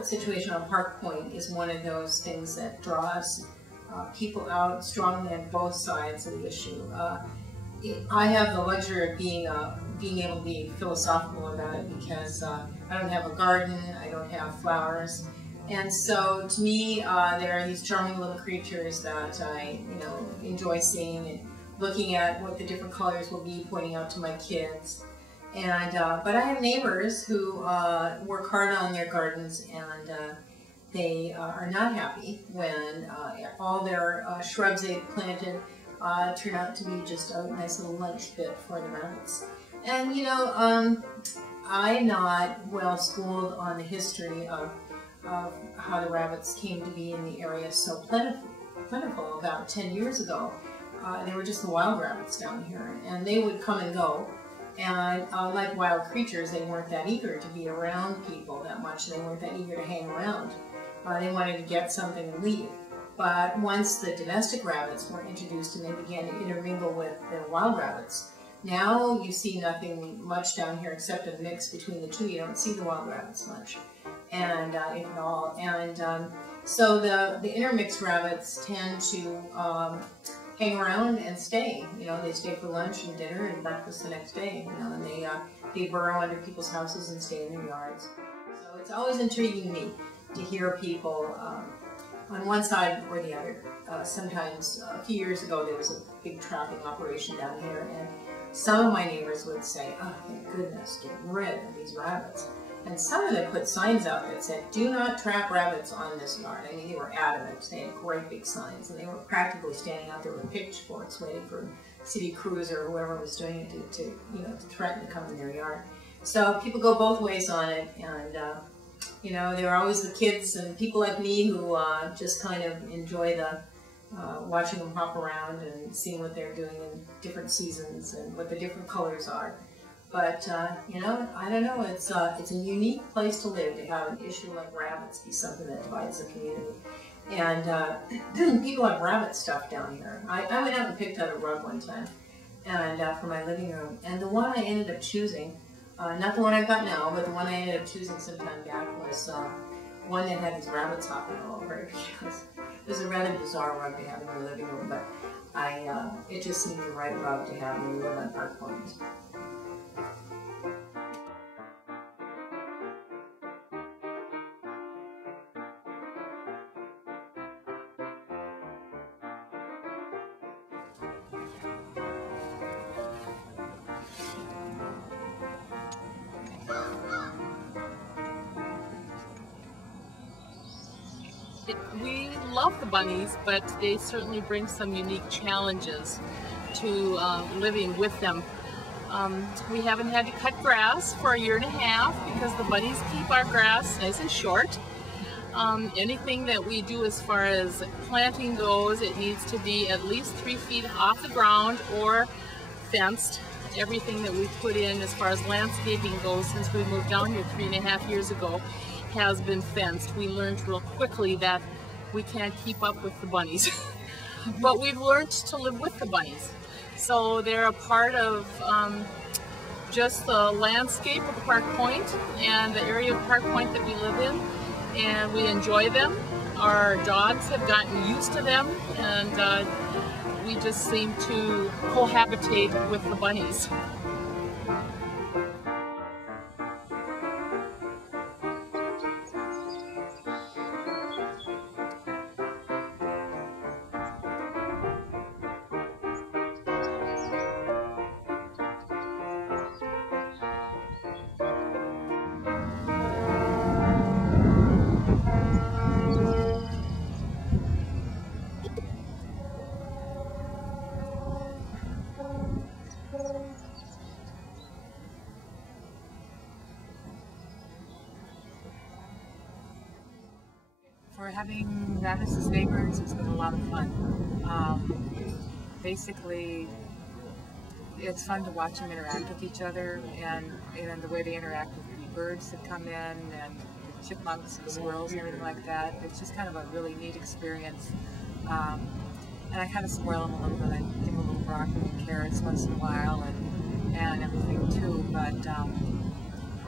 rabbit situation on Park Point is one of those things that draws people out strongly on both sides of the issue. I have the luxury of being able to be philosophical about it because I don't have a garden, I don't have flowers, and so to me there are these charming little creatures that I enjoy seeing and looking at what the different colors will be, pointing out to my kids. And but I have neighbors who work hard on their gardens, and they are not happy when all their shrubs they've planted turn out to be just a nice little lunch bit for the rabbits. And I'm not well schooled on the history of how the rabbits came to be in the area so plentiful. About 10 years ago, they were just the wild rabbits down here, and they would come and go. And like wild creatures, they weren't that eager to be around people that much. They weren't that eager to hang around. They wanted to get something and leave. But once the domestic rabbits were introduced and they began to intermingle with the wild rabbits, now you see nothing much down here except a mix between the two. You don't see the wild rabbits much, and if at all. And so the intermixed rabbits tend to hang around and stay. They stay for lunch and dinner and breakfast the next day. And they burrow under people's houses and stay in their yards. So it's always intriguing me to hear people on one side or the other. Sometimes, a few years ago, there was a big trapping operation down here, and some of my neighbors would say, "Oh, thank goodness, get rid of these rabbits." And some of them put signs out that said, "Do not trap rabbits on this yard." I mean, they were adamant. They had great big signs, and they were practically standing out there with pitchforks waiting for city crews or whoever was doing it to threaten to come in their yard. So people go both ways on it, and there are always the kids and people like me who just kind of enjoy the watching them hop around and seeing what they're doing in different seasons and what the different colors are. But I don't know. It's a unique place to live to have an issue like rabbits be something that divides the community. And people have rabbit stuff down here. I went out and picked out a rug one time, and for my living room. And the one I ended up choosing, not the one I've got now, but the one I ended up choosing some time back was one that had these rabbits hopping all over it. It was a rather bizarre rug to have in your living room, but it just seemed the right rug to have when you live on Park Point. We love the bunnies, but they certainly bring some unique challenges to living with them. We haven't had to cut grass for 1.5 years because the bunnies keep our grass nice and short. Anything that we do as far as planting goes, it needs to be at least 3 feet off the ground or fenced. Everything that we put in as far as landscaping goes since we moved down here 3.5 years ago has been fenced. We learned real quickly that we can't keep up with the bunnies, but we've learned to live with the bunnies. So they're a part of just the landscape of Park Point and the area of Park Point that we live in, and we enjoy them. Our dogs have gotten used to them, and we just seem to cohabitate with the bunnies. For having rabbits as neighbors, it's been a lot of fun. Basically, it's fun to watch them interact with each other, and the way they interact with the birds that come in, and chipmunks and squirrels and everything like that. It's just kind of a really neat experience. And I kind of spoil them a little bit. I give them a little broccoli and carrots once in a while, and everything too. But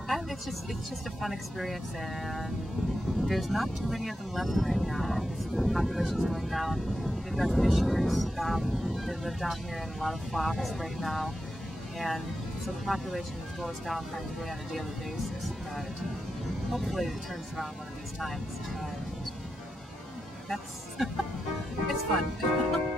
And it's just a fun experience, and there's not too many of them left right now. The population's going down. We've got fishers that live down here, and a lot of fox right now, and so the population goes down practically on a daily basis. But hopefully it turns around one of these times. That's it's fun.